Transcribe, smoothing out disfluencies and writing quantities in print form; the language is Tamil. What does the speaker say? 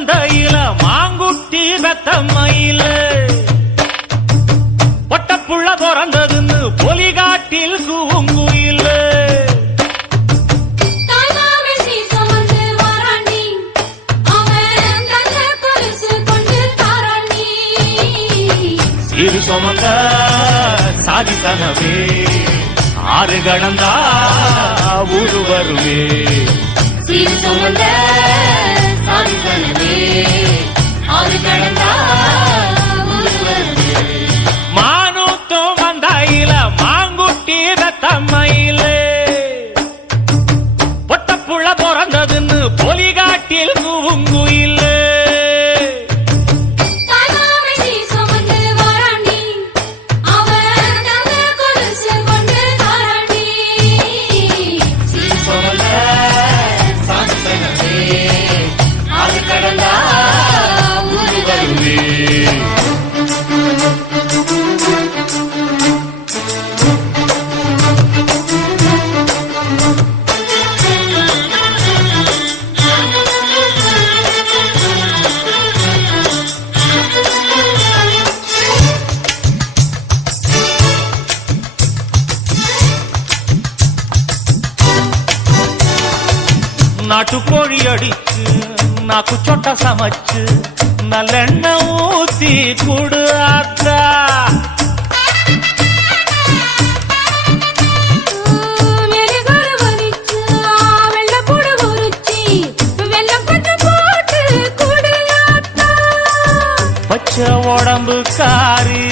மந்தையில மாங்குட்டி ரத்தம்மையில பொட்டப்புள்ள பிறந்ததுன்னு பொலிகாட்டில் கூங்குயில இரு சுமந்த சாதித்தனவே ஆறு கடந்தா ஊரு வருவே சிறு சுமந்த சாதித்தனவே ஆறு கடந்தா ஊரு வருவே மானூத்தும் வந்தாயில மாங்குட்டி ரத்தம்மையில பொட்டப்புள்ள பிறந்ததுன்னு பொலிகாட்டில் கூங்குயில நாட்டுக்கோழி அடிச்சு நாக்கு சொட்ட சமைச்சு நல்லெண்ணெய் ஊத்தி கூடு ஆத்தா பச்சை உடம்பு காரி